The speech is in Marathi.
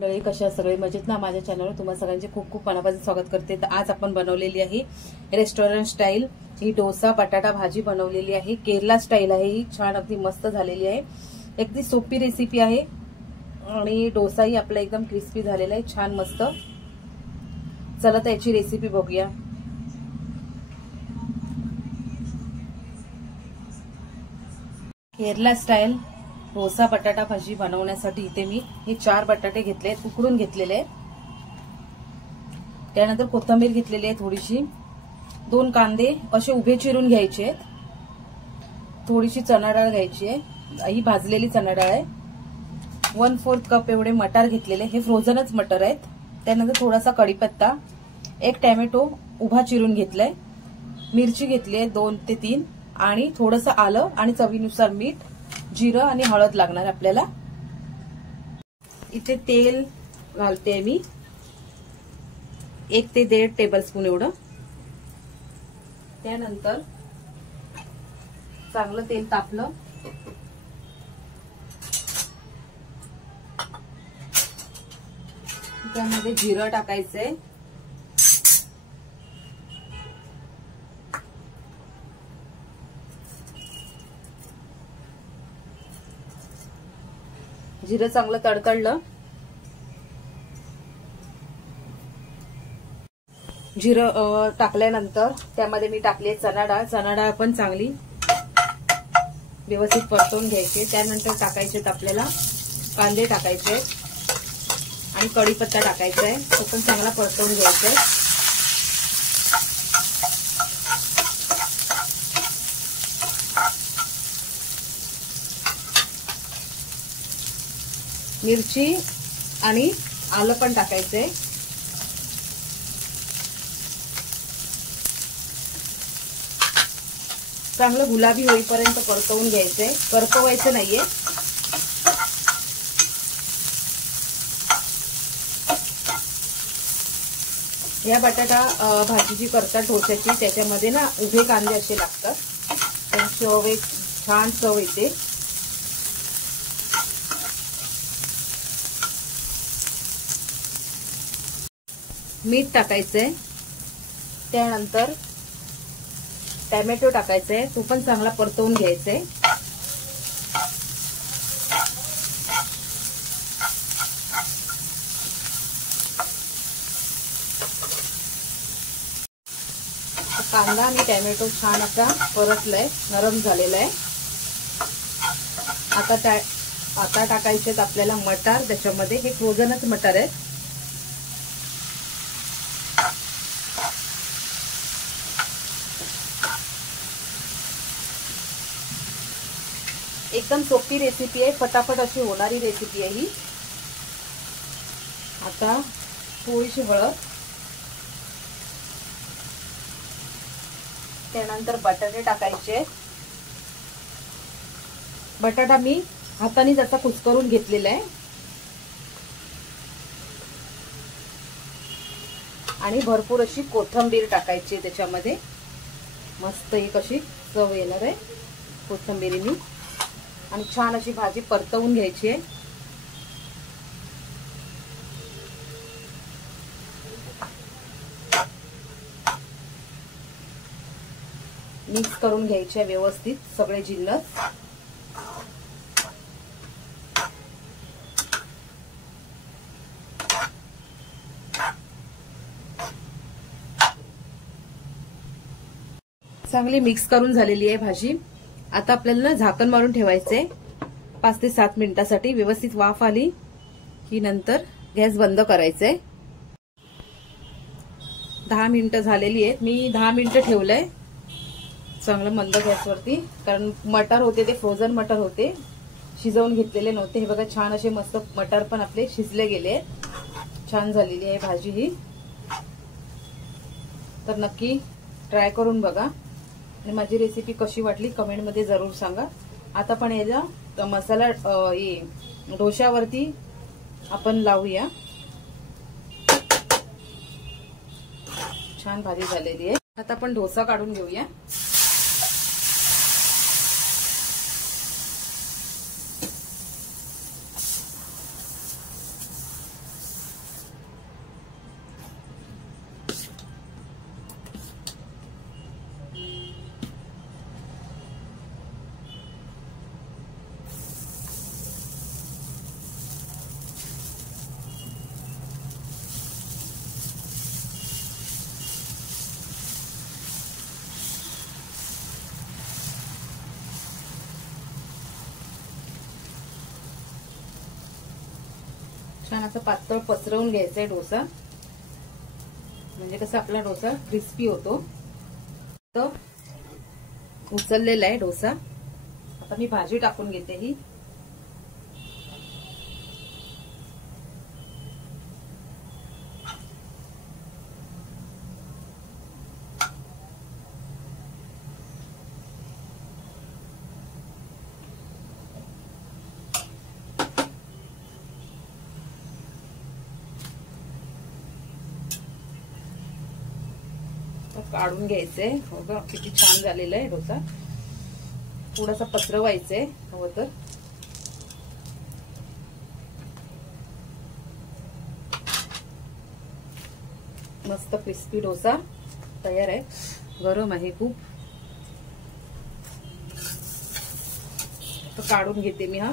मंडळी कशा सगळे मजेत ना। माझ्या चॅनलवर तुम्हा सगळ्यांचे खूप खूप मनापासून स्वागत करते। तर आज आपण बनवलेली आहे रेस्टॉरंट स्टाईल ही डोसा बटाटा भाजी बनवलेली आहे। केरला स्टाईल आहे ही, छान अगदी मस्त झालेली आहे। अगदी सोपी रेसिपी आहे आणि डोसाही आपला एकदम क्रिस्पी झालेला आहे, छान मस्त। चला तर याची रेसिपी बघूया। केरला स्टाईल डोसा बटाटा भाजी बनवण्यासाठी इथे मी हे 4 बटाटे घेतले, उकडून घेतलेले आहेत। त्यानंतर कोथिंबीर घेतलेली आहे थोडीशी, 2 कांदे असे उभे चिरून घ्यायचे आहेत, थोडीशी चणा डाळ घ्यायची आहे, ही भाजलेली चणा डाळ आहे। 1/4 कप एवढे मटार घेतलेले, हे फ्रोझनच मटर आहेत। त्यानंतर थोडासा कढीपत्ता, 1 टोमॅटो उभा चिरून घेतलाय, मिरची घेतली आहे 2 ते 3 आणि थोडंसं आलं आणि चवीनुसार मीठ, जिरं आणि हळद लागणार आपल्याला। इथे तेल घालते मी 1 ते 1.5 टेबलस्पून एवढं। त्यानंतर चांगलं तेल तापलं, त्यामध्ये जिरं टाकायचंय, जिरं चांगलं तडतडलं, जिरं टाकल्यानंतर त्यामध्ये मी टाकले चणा डाळ। चणा डाळ पण चांगली व्यवस्थित परतवून घ्यायची। त्यानंतर टाकायचे आपल्याला कांदे टाकायचे आणि कढीपत्ता टाकायचा आहे, तो पण चांगला परतवून घ्यायचा आहे। मिरची आणि आलं पण टाकायचंय, चांगलं गुलाबी होईपर्यंत परतवून घ्यायचंय, परतवायचं नाहीये। या बटाटा भाजी जी करतात डोस्याची, त्याच्यामध्ये ना उभे कांदे असे लागतात, त्यांची छान चव येते। मीठ टाकायचंय, त्यानंतर टोमॅटो टाकायचंय, तो पण चांगला परतवून घ्यायचंय। कांदा आणि टोमॅटो छान असा परतलाय, नरम झालेला आहे। आता टाकायचे आपल्याला मटार, त्याच्यामध्ये हे फ्रोझनच मटार आहे। एकदम सोपी रेसिपी आहे, फटाफट अशी होणारी रेसिपी आहे ही। आता थोडीशी हळद, त्यानंतर बटाटे टाकायचे। बटाटा मी हाताने जसा कुस्करून घेतलेला आहे आणि भरपूर अशी कोथिंबीर टाकायची त्याच्यामध्ये, मस्त एक अशी चव येणार आहे कोथिंबीरीने। आणि छान अशी भाजी परतवून घ्यायची आहे। मिक्स करून घ्यायचे व्यवस्थित सगळे जिन्नस। चांगली मिक्स करून झालेली आहे भाजी। आता आपल्याला ना झाकण मारून ठेवायचंय 5 ते 7 मिनिटासाठी। व्यवस्थित वाफ आली की नंतर गॅस बंद करायचंय। 10 मिनिटं झालेली आहेत, मी 10 मिनिटं ठेवलंय चांगलं मंद गॅसवरती, कारण मटार होते ते फ्रोझन मटार होते, शिजवून घेतलेले नव्हते। हे बघा छान असे मस्त मटार पण आपले शिजले गेले, छान झालेली आहे भाजी ही। तर नक्की ट्राय करून बघा आणि माझी रेसिपी कशी वाटली कमेंट मध्ये जरूर सांगा। आता पण याचा मसाला डोश्यावरती आपण लावूया। छान भाजी झालेली आहे। आता आपण डोसा काढून घेऊया। छान असं पातळ पसरवून घ्यायचंय डोसा, म्हणजे कसं आपला डोसा क्रिस्पी होतो. तर उचललेला आहे डोसा. आता मी भाजी टाकून घेते ही. काढून घ्यायचंय. बघा किती छान झालेला आहे डोसा. थोडासा पसरवायचंय हवं तर. मस्त क्रिस्पी डोसा तयार आहे. गरम आहे खूप. काढून घेते मी हा.